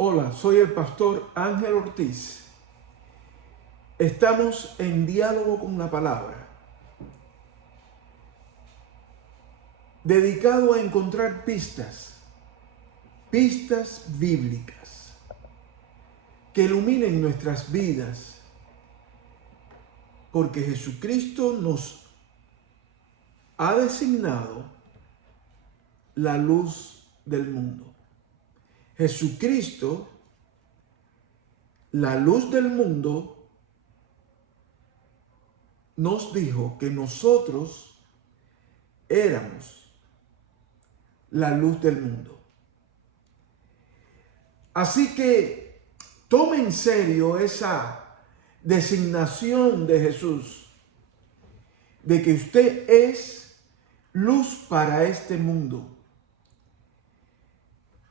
Hola, soy el pastor Ángel Ortiz. Estamos en diálogo con la palabra, dedicado a encontrar pistas bíblicas que iluminen nuestras vidas, porque Jesucristo nos ha designado la luz del mundo. Jesucristo, la luz del mundo, nos dijo que nosotros éramos la luz del mundo. Así que tome en serio esa designación de Jesús, de que usted es luz para este mundo,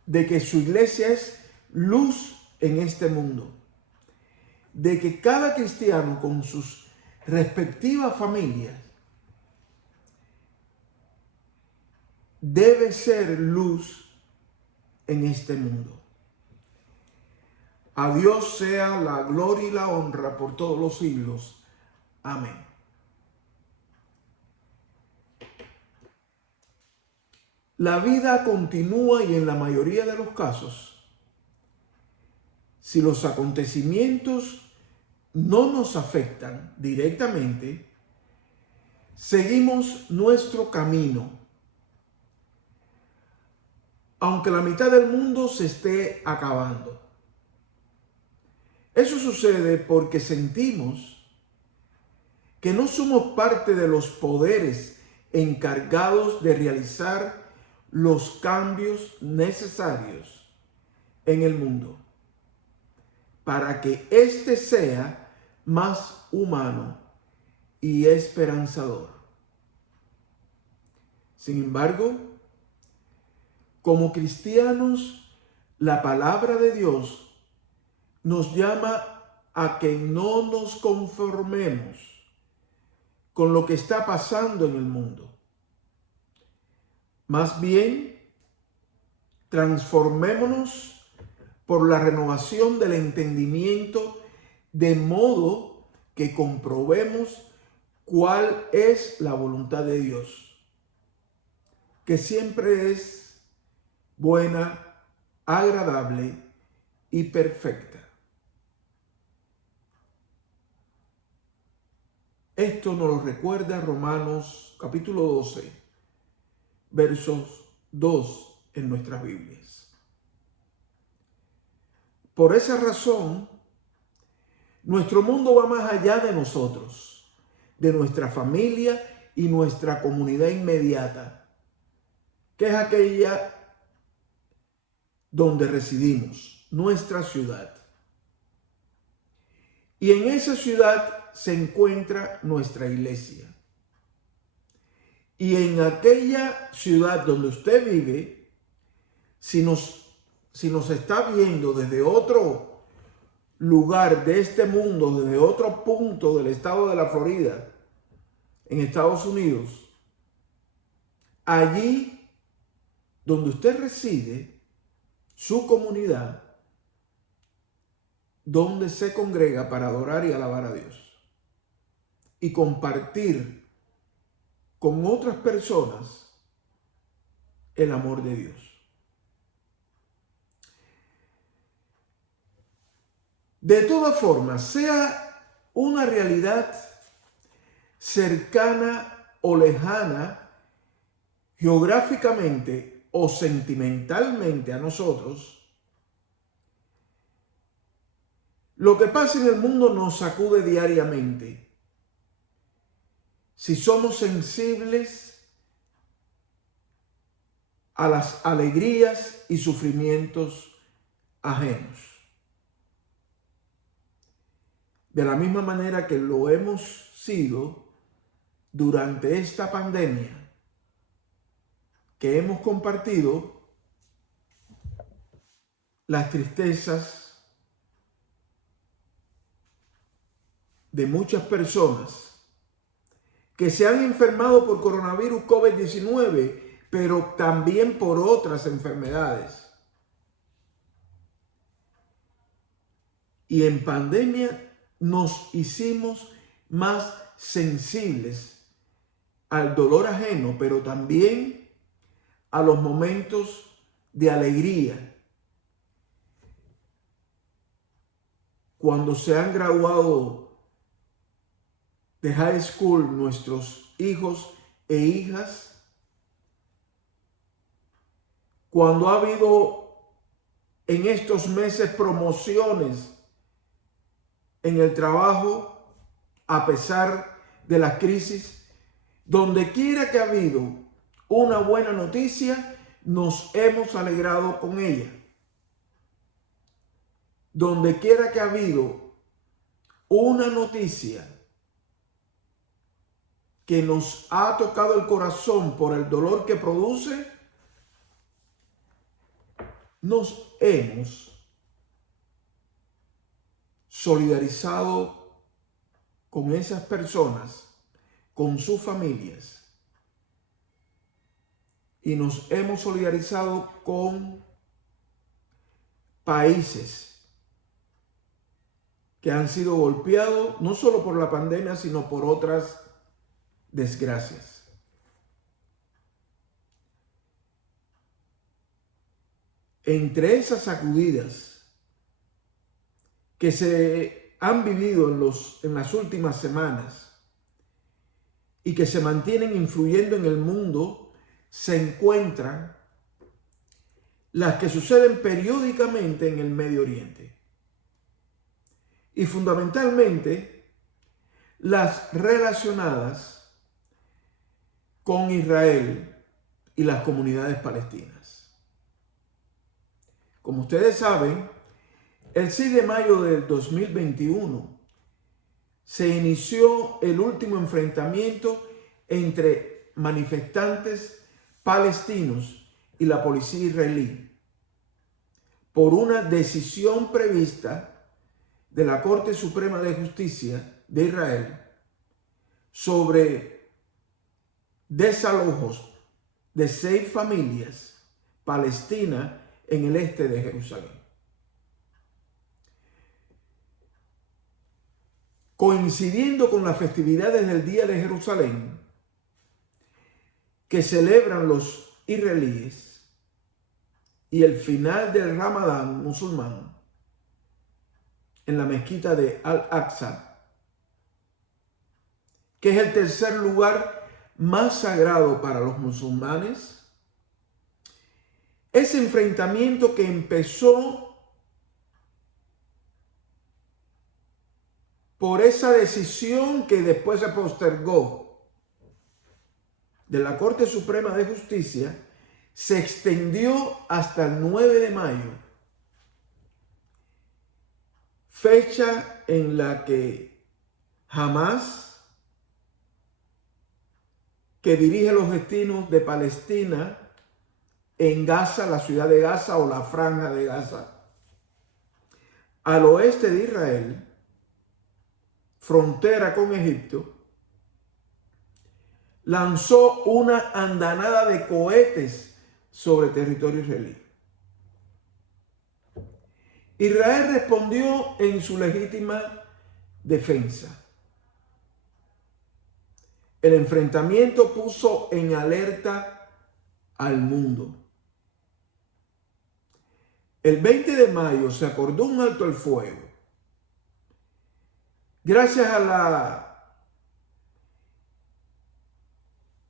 de que su iglesia es luz en este mundo, de que cada cristiano con sus respectivas familias debe ser luz en este mundo. A Dios sea la gloria y la honra por todos los siglos. Amén. La vida continúa y en la mayoría de los casos, si los acontecimientos no nos afectan directamente, seguimos nuestro camino, aunque la mitad del mundo se esté acabando. Eso sucede porque sentimos que no somos parte de los poderes encargados de realizar los cambios necesarios en el mundo para que éste sea más humano y esperanzador. Sin embargo, como cristianos, la palabra de Dios nos llama a que no nos conformemos con lo que está pasando en el mundo. Más bien, transformémonos por la renovación del entendimiento, de modo que comprobemos cuál es la voluntad de Dios, que siempre es buena, agradable y perfecta. Esto nos lo recuerda Romanos capítulo 12, versos 2 en nuestras Biblias. Por esa razón, nuestro mundo va más allá de nosotros, de nuestra familia y nuestra comunidad inmediata, que es aquella donde residimos, nuestra ciudad. Y en esa ciudad se encuentra nuestra iglesia. Y en aquella ciudad donde usted vive, si nos está viendo desde otro lugar de este mundo, desde otro punto del estado de la Florida, en Estados Unidos, allí donde usted reside, su comunidad, donde se congrega para adorar y alabar a Dios y compartir con otras personas el amor de Dios. De todas formas, sea una realidad cercana o lejana, geográficamente o sentimentalmente a nosotros, lo que pasa en el mundo nos sacude diariamente. Si somos sensibles a las alegrías y sufrimientos ajenos. De la misma manera que lo hemos sido durante esta pandemia, que hemos compartido las tristezas de muchas personas que se han enfermado por coronavirus COVID-19, pero también por otras enfermedades. y en pandemia nos hicimos más sensibles al dolor ajeno, pero también a los momentos de alegría. Cuando se han graduado de high school nuestros hijos e hijas, cuando ha habido en estos meses promociones en el trabajo, a pesar de la crisis, donde quiera que ha habido una buena noticia, nos hemos alegrado con ella. Donde quiera que ha habido una noticia que nos ha tocado el corazón por el dolor que produce, nos hemos solidarizado con esas personas, con sus familias, y nos hemos solidarizado con países que han sido golpeados no solo por la pandemia, sino por otras desgracias. Entre esas sacudidas que se han vivido en las últimas semanas y que se mantienen influyendo en el mundo, se encuentran las que suceden periódicamente en el Medio Oriente. Y fundamentalmente las relacionadas con Israel y las comunidades palestinas. Como ustedes saben, el 6 de mayo del 2021 se inició el último enfrentamiento entre manifestantes palestinos y la policía israelí por una decisión prevista de la Corte Suprema de Justicia de Israel sobre desalojos de 6 familias palestinas en el este de Jerusalén. Coincidiendo con las festividades del Día de Jerusalén que celebran los israelíes y el final del Ramadán musulmán en la mezquita de Al-Aqsa, que es el tercer lugar más sagrado para los musulmanes, ese enfrentamiento que empezó por esa decisión que después se postergó de la Corte Suprema de Justicia, se extendió hasta el 9 de mayo, fecha en la que Hamas, que dirige los destinos de Palestina en Gaza, la ciudad de Gaza o la franja de Gaza, al oeste de Israel, frontera con Egipto, lanzó una andanada de cohetes sobre territorio israelí. Israel respondió en su legítima defensa. El enfrentamiento puso en alerta al mundo. El 20 de mayo se acordó un alto el fuego. Gracias a la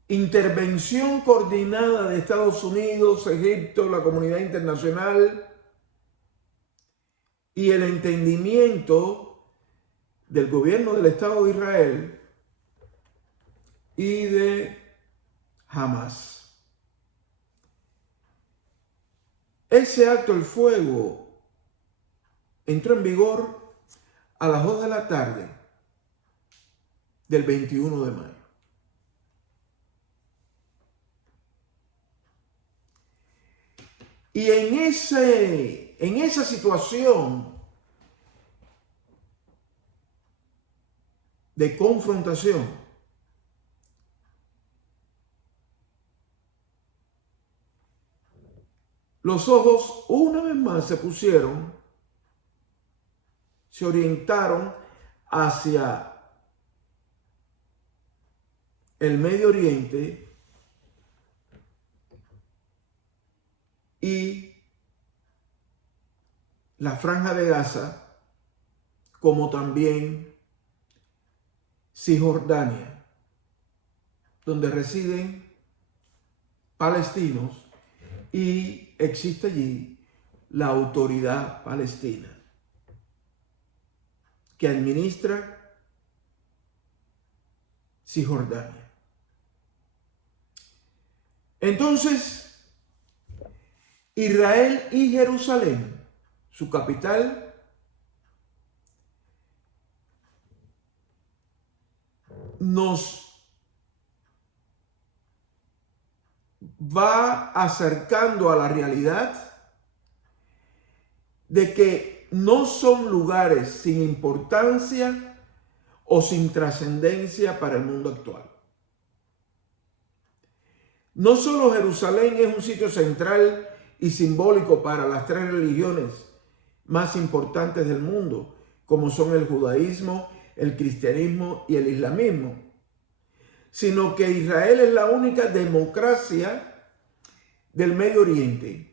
intervención coordinada de Estados Unidos, Egipto, la comunidad internacional y el entendimiento del gobierno del Estado de Israel y de Hamas. Ese alto el fuego entró en vigor a las 2 de la tarde del 21 de mayo. Y en esa situación de confrontación, los ojos una vez más se pusieron se orientaron hacia el Medio Oriente y la Franja de Gaza, como también Cisjordania, donde residen palestinos y existe allí la autoridad palestina que administra Cisjordania. Entonces, Israel y Jerusalén, su capital, nos va acercando a la realidad de que no son lugares sin importancia o sin trascendencia para el mundo actual. No solo Jerusalén es un sitio central y simbólico para las tres religiones más importantes del mundo, como son el judaísmo, el cristianismo y el islamismo, sino que Israel es la única democracia del Medio Oriente.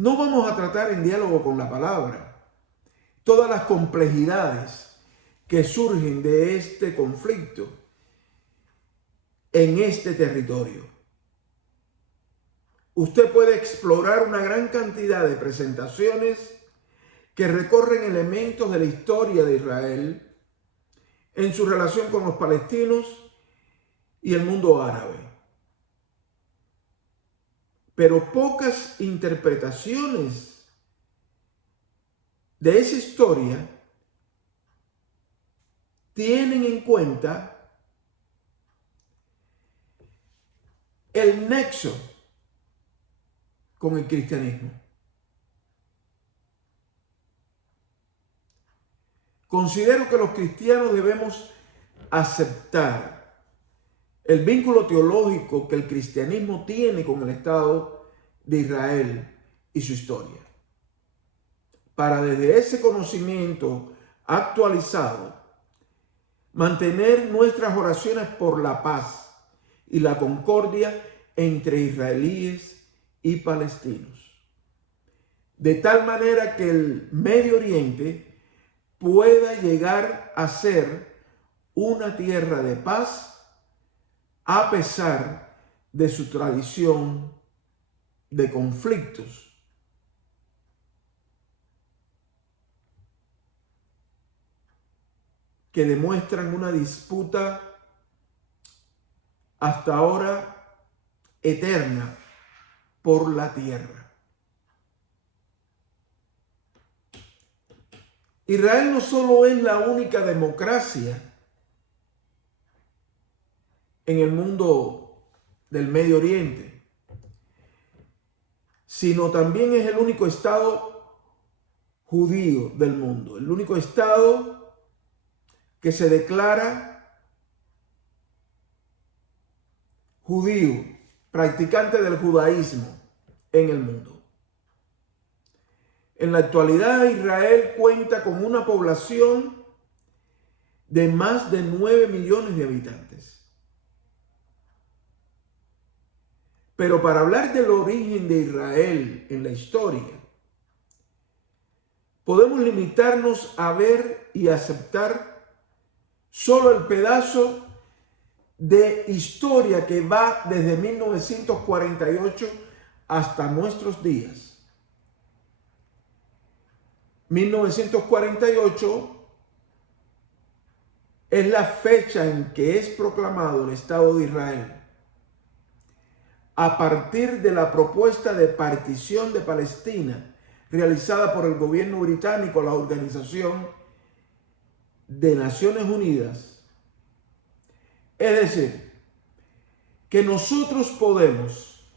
No vamos a tratar en diálogo con la palabra todas las complejidades que surgen de este conflicto en este territorio. Usted puede explorar una gran cantidad de presentaciones que recorren elementos de la historia de Israel en su relación con los palestinos y el mundo árabe. Pero pocas interpretaciones de esa historia tienen en cuenta el nexo con el cristianismo. Considero que los cristianos debemos aceptar el vínculo teológico que el cristianismo tiene con el Estado de Israel y su historia, para desde ese conocimiento actualizado mantener nuestras oraciones por la paz y la concordia entre israelíes y palestinos, de tal manera que el Medio Oriente pueda llegar a ser una tierra de paz a pesar de su tradición de conflictos. Que demuestran una disputa hasta ahora eterna por la tierra. Israel no solo es la única democracia en el mundo del Medio Oriente, sino también es el único estado judío del mundo, el único estado que se declara judío, practicante del judaísmo en el mundo. En la actualidad, Israel cuenta con una población de más de 9 millones de habitantes. Pero para hablar del origen de Israel en la historia, podemos limitarnos a ver y aceptar solo el pedazo de historia que va desde 1948 hasta nuestros días. 1948 es la fecha en que es proclamado el Estado de Israel, a partir de la propuesta de partición de Palestina realizada por el gobierno británico, la Organización de Naciones Unidas. Es decir, que nosotros podemos,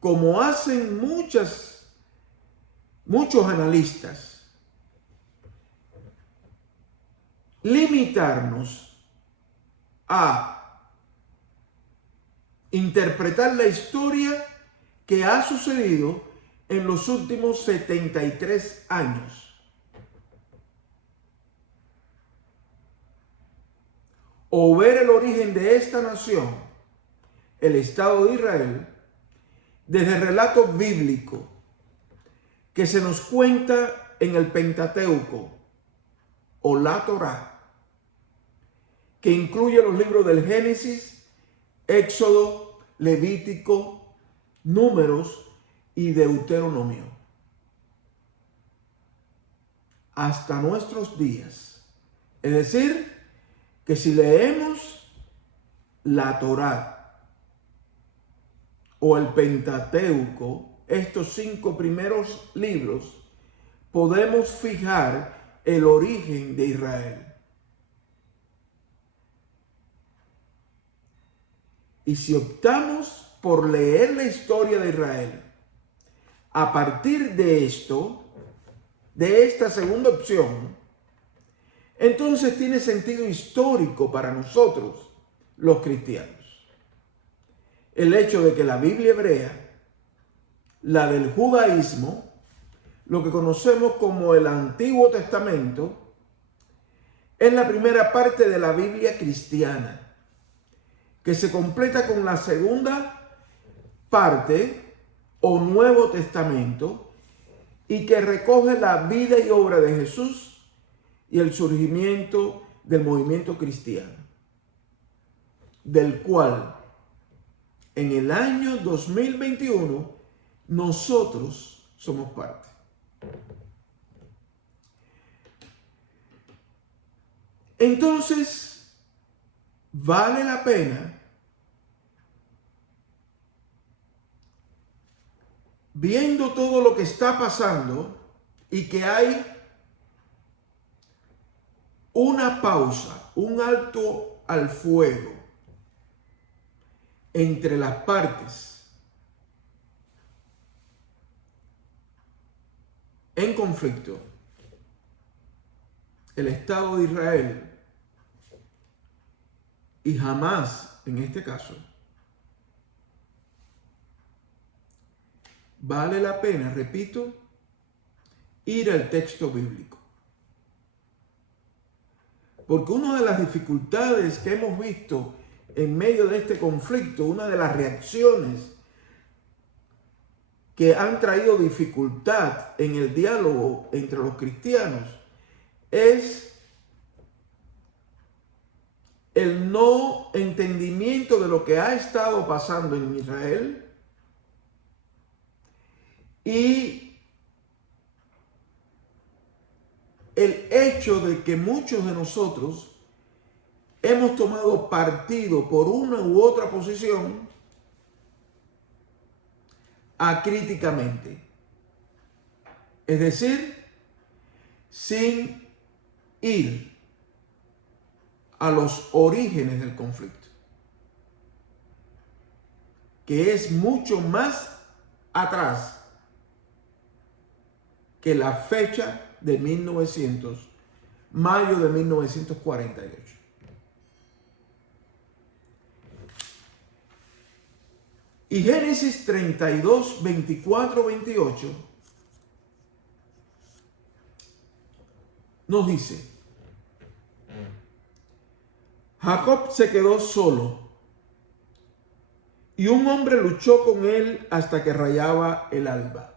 como hacen muchos analistas, limitarnos a interpretar la historia que ha sucedido en los últimos 73 años. O ver el origen de esta nación, el Estado de Israel, desde el relato bíblico que se nos cuenta en el Pentateuco o la Torá, que incluye los libros del Génesis, Éxodo, Levítico, Números y Deuteronomio, hasta nuestros días. Es decir, que si leemos la Torá o el Pentateuco, estos 5 primeros libros, podemos fijar el origen de Israel. Y si optamos por leer la historia de Israel a partir de esto, de esta segunda opción, entonces tiene sentido histórico para nosotros, los cristianos. El hecho de que la Biblia hebrea, la del judaísmo, lo que conocemos como el Antiguo Testamento, es la primera parte de la Biblia cristiana, que se completa con la segunda parte o Nuevo Testamento y que recoge la vida y obra de Jesús y el surgimiento del movimiento cristiano, del cual en el año 2021 nosotros somos parte. Entonces, vale la pena, viendo todo lo que está pasando y que hay una pausa, un alto al fuego entre las partes en conflicto, el Estado de Israel y Hamás, en este caso, vale la pena, repito, ir al texto bíblico. Porque una de las dificultades que hemos visto en medio de este conflicto, una de las reacciones que han traído dificultad en el diálogo entre los cristianos, es el no entendimiento de lo que ha estado pasando en Israel y el hecho de que muchos de nosotros hemos tomado partido por una u otra posición acríticamente. Es decir, sin ir a los orígenes del conflicto, que es mucho más atrás que la fecha de mayo de 1948. Y Génesis 32, 24, 28 nos dice: Jacob se quedó solo y un hombre luchó con él hasta que rayaba el alba.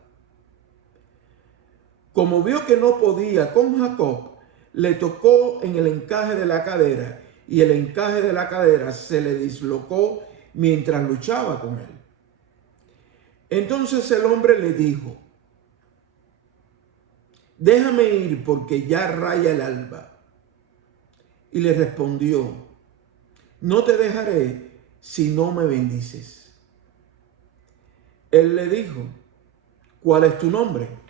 Como vio que no podía con Jacob, le tocó en el encaje de la cadera y el encaje de la cadera se le dislocó mientras luchaba con él. Entonces el hombre le dijo: déjame ir porque ya raya el alba. Y le respondió: no te dejaré si no me bendices. Él le dijo: ¿cuál es tu nombre?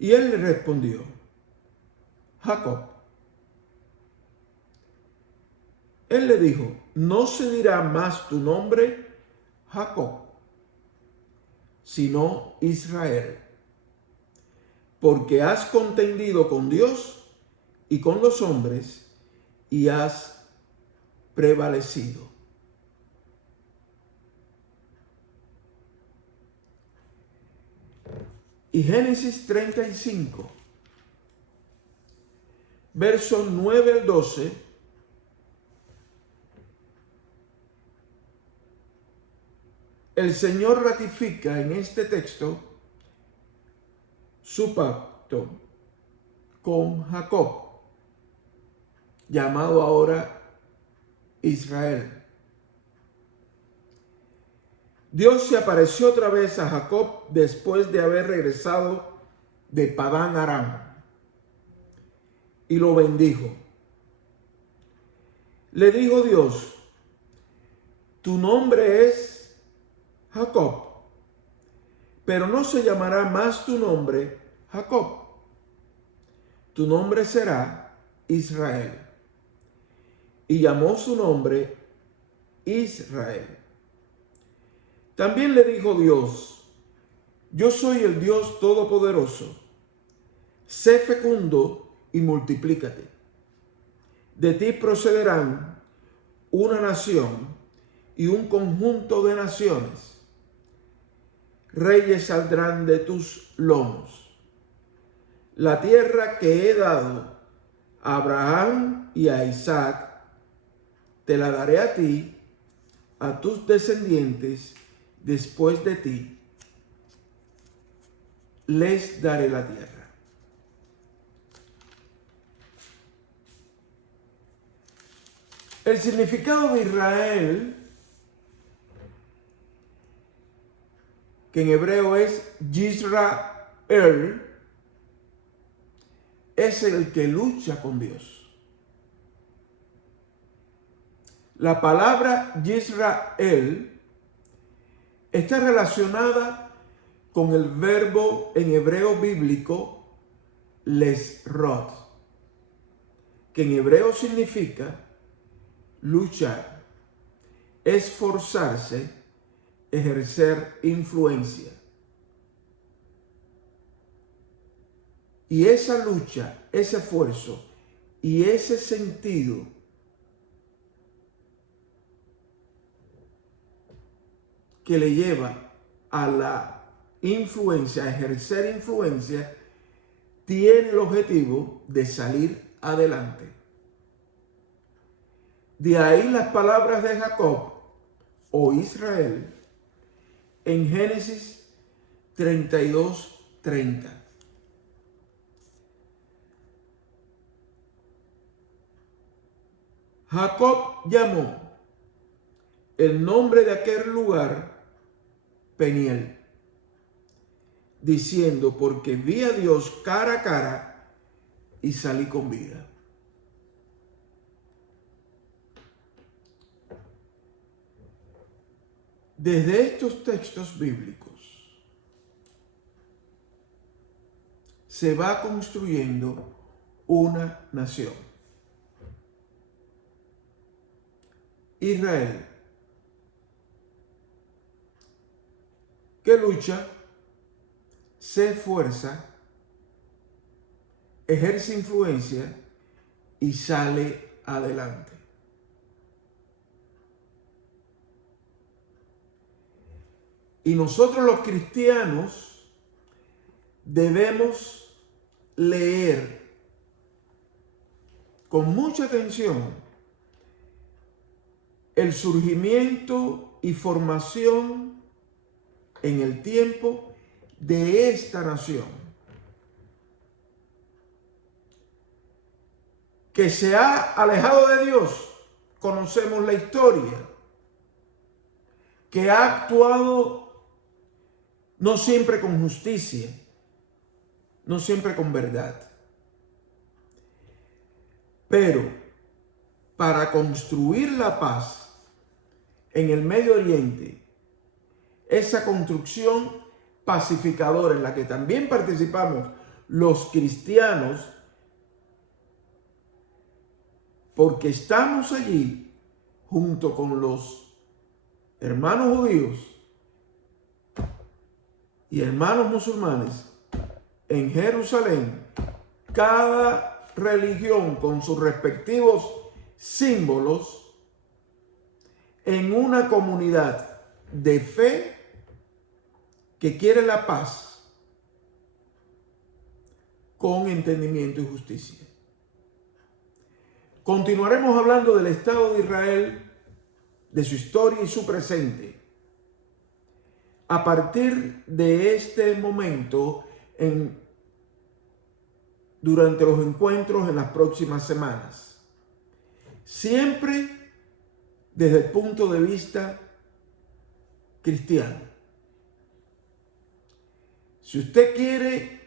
Y él le respondió: Jacob. Él le dijo: no se dirá más tu nombre Jacob, sino Israel, porque has contendido con Dios y con los hombres y has prevalecido. Y Génesis 35, versos 9 al 12, el Señor ratifica en este texto su pacto con Jacob, llamado ahora Israel. Dios se apareció otra vez a Jacob después de haber regresado de Padán Aram y lo bendijo. Le dijo Dios: tu nombre es Jacob, pero no se llamará más tu nombre Jacob. Tu nombre será Israel. Y llamó su nombre Israel. También le dijo Dios: yo soy el Dios Todopoderoso. Sé fecundo y multiplícate. De ti procederán una nación y un conjunto de naciones. Reyes saldrán de tus lomos. La tierra que he dado a Abraham y a Isaac, te la daré a ti, a tus descendientes después de ti, les daré la tierra. El significado de Israel, que en hebreo es Yisrael, es el que lucha con Dios. La palabra Yisrael está relacionada con el verbo en hebreo bíblico lesrot, que en hebreo significa luchar, esforzarse, ejercer influencia. Y esa lucha, ese esfuerzo y ese sentido que le lleva a la influencia, a ejercer influencia, tiene el objetivo de salir adelante. De ahí las palabras de Jacob o Israel en Génesis 32:30. Jacob llamó el nombre de aquel lugar Peniel, diciendo: porque vi a Dios cara a cara y salí con vida. Desde estos textos bíblicos se va construyendo una nación. Israel, que lucha, se esfuerza, ejerce influencia y sale adelante. Y nosotros los cristianos debemos leer con mucha atención el surgimiento y formación en el tiempo de esta nación, que se ha alejado de Dios. Conocemos la historia, que ha actuado no siempre con justicia, no siempre con verdad, pero para construir la paz en el Medio Oriente, esa construcción pacificadora en la que también participamos los cristianos, porque estamos allí junto con los hermanos judíos y hermanos musulmanes en Jerusalén, cada religión con sus respectivos símbolos, en una comunidad de fe que quiere la paz con entendimiento y justicia. Continuaremos hablando del Estado de Israel, de su historia y su presente. A partir de este momento, durante los encuentros en las próximas semanas. Siempre desde el punto de vista cristiano. Si usted quiere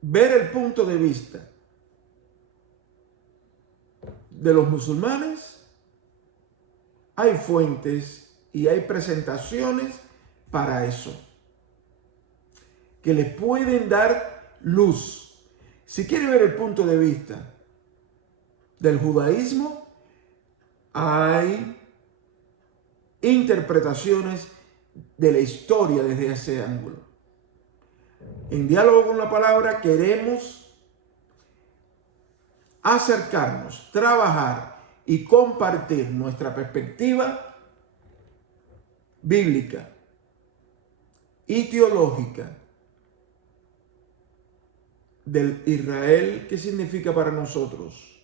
ver el punto de vista de los musulmanes, hay fuentes y hay presentaciones para eso, que le pueden dar luz. Si quiere ver el punto de vista del judaísmo, hay interpretaciones de la historia desde ese ángulo. En Diálogo con la Palabra queremos acercarnos, trabajar y compartir nuestra perspectiva bíblica y teológica del Israel. ¿Qué significa para nosotros?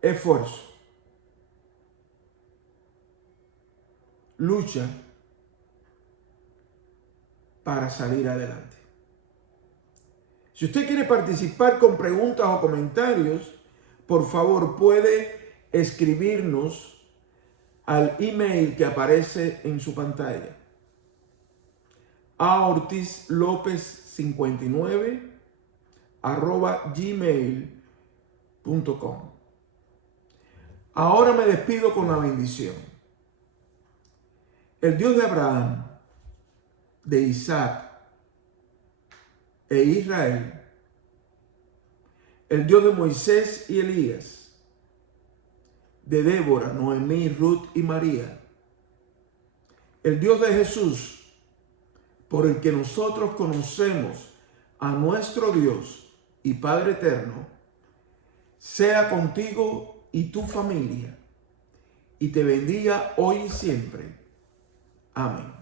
Esfuerzo, lucha para salir adelante. Si usted quiere participar con preguntas o comentarios, por favor puede escribirnos al email que aparece en su pantalla, aortislopez59@gmail.com. Ahora me despido con la bendición. El Dios de Abraham, de Isaac e Israel, el Dios de Moisés y Elías, de Débora, Noemí, Ruth y María, el Dios de Jesús, por el que nosotros conocemos a nuestro Dios y Padre eterno, sea contigo y tu familia, y te bendiga hoy y siempre. Amén.